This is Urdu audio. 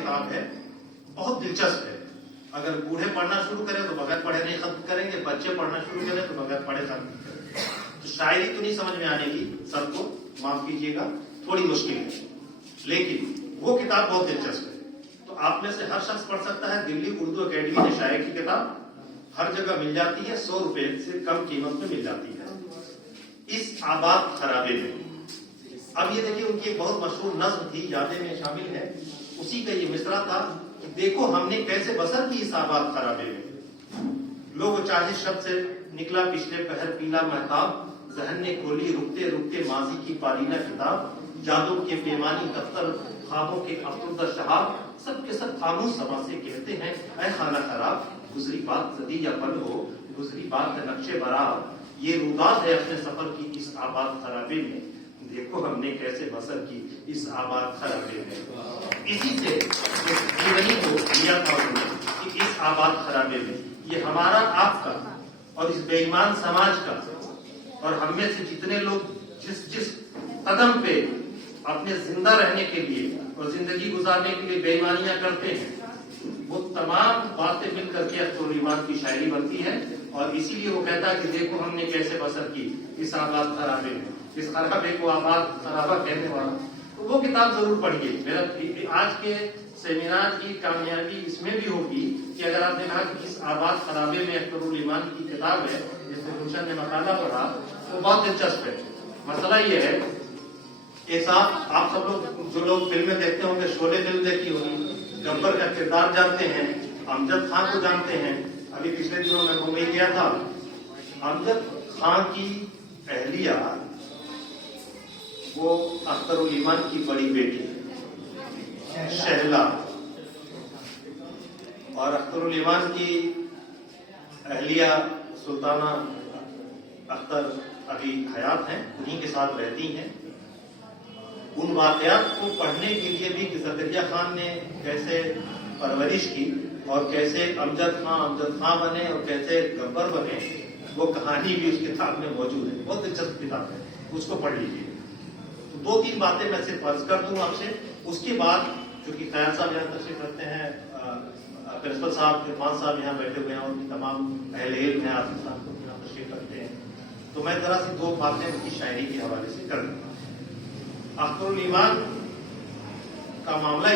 کتاب ہے, بہت دلچسپ ہے. اگر بوڑھے پڑھنا شروع کریں تو بغیر پڑھے نہیں ختم کریں گے, بچے پڑھنا شروع کریں تو بغیر پڑھے ختم نہیں کریں گے. تو شاعری تو نہیں سمجھ میں آنے کی, سب کو معاف کیجیے گا, تھوڑی مشکل ہے, لیکن وہ کتاب بہت دلچسپ ہے. تو آپ میں سے ہر شخص پڑھ سکتا ہے. دلی اردو اکیڈمی نے شائع کی کتاب, ہر جگہ مل جاتی ہے, 100 روپے سے کم قیمت میں مل جاتی ہے. اس آباد خرابے میں, اب یہ دیکھیے ان کی ایک بہت مشہور نظم تھی, یادیں میں شامل ہے, اسی کا یہ مصرع تھا کہ دیکھو ہم نے کیسے بسر کی اس آباد خرابے میں. لوگ چاہے شب سے نکلا پچھلے پہر پیلا مہتاب, ذہن نے کھولی رکتے رکتے ماضی کی پالینہ کتاب, جادو کے پیمانی دفتر خوابوں کے افسردہ شہاب, سب کے سب خاموش سما سے کہتے ہیں اے خانہ خراب, گزری بات زدی یا پل ہو, گزری بات ہے نقشے براب, یہ رودات ہے اپنے سفر کی اس آباد خرابے میں, دیکھو ہم نے کیسے بسر کی اس آباد خرابے میں. اسی سے جیونی کو لیا تھا کہ اس آباد خرابے میں یہ ہمارا آپ کا اور اس بے ایمان سماج کا, اور ہم میں سے جتنے لوگ جس قدم پہ اپنے زندہ رہنے کے لیے اور زندگی گزارنے کے لیے بے ایمانیاں کرتے ہیں, وہ تمام باتیں مل کر کے اختر ایمان کی شاعری بنتی ہے. اور اسی لیے وہ کہتا ہے کہ دیکھو ہم نے کیسے بسر کی اس آباد خرابے میں, اس خرابے کو آباد خرابہ کہنے والا. تو وہ کتاب ضرور پڑھیے. میرا آج کے سیمینار کی کامیابی اس میں بھی ہوگی کہ اگر آپ نے کہا کہ اس آباد خرابے میں اختر ایمان کی کتاب ہے, جس میں گلشن نے مقالہ پڑھا, وہ بہت دلچسپ ہے. مسئلہ یہ ہے کہ صاحب آپ سب لوگ جو لوگ فلمیں دیکھتے ہوں گے, شعلے فلم دیکھی ہوگی, گبر کا کردار جانتے ہیں, امجد خان کو جانتے ہیں. ابھی پچھلے دنوں میں ممبئی گیا تھا. امجد خان کی اہلیہ وہ اختر ایمان کی بڑی بیٹی شہلا, اور اختر ایمان کی اہلیہ سلطانہ اختر ابھی حیات ہیں, انہی کے ساتھ رہتی ہیں. ان واقعات کو پڑھنے کے لیے بھی کہ زکریا خان نے کیسے پرورش کی اور کیسے امجد خان بنے اور کیسے گبر بنے, وہ کہانی بھی اس کتاب میں موجود ہے. بہت دلچسپ کتاب ہے, اس کو پڑھ لیجیے. تو 2-3 باتیں میں صرف عرض کر دوں آپ سے. اس کے بعد چونکہ خیال صاحب یہاں تشریف رکھتے ہیں, پرنسپل صاحب عرفان صاحب یہاں بیٹھے ہوئے ہیں, اور تمام اہل علم ہیں, آصف صاحب کو یہاں تشریف رکھتے ہیں, تو میں ذرا سی 2 باتیں ان کی شاعری کے حوالے سے کر دوں. اختر ایمان کا معاملہ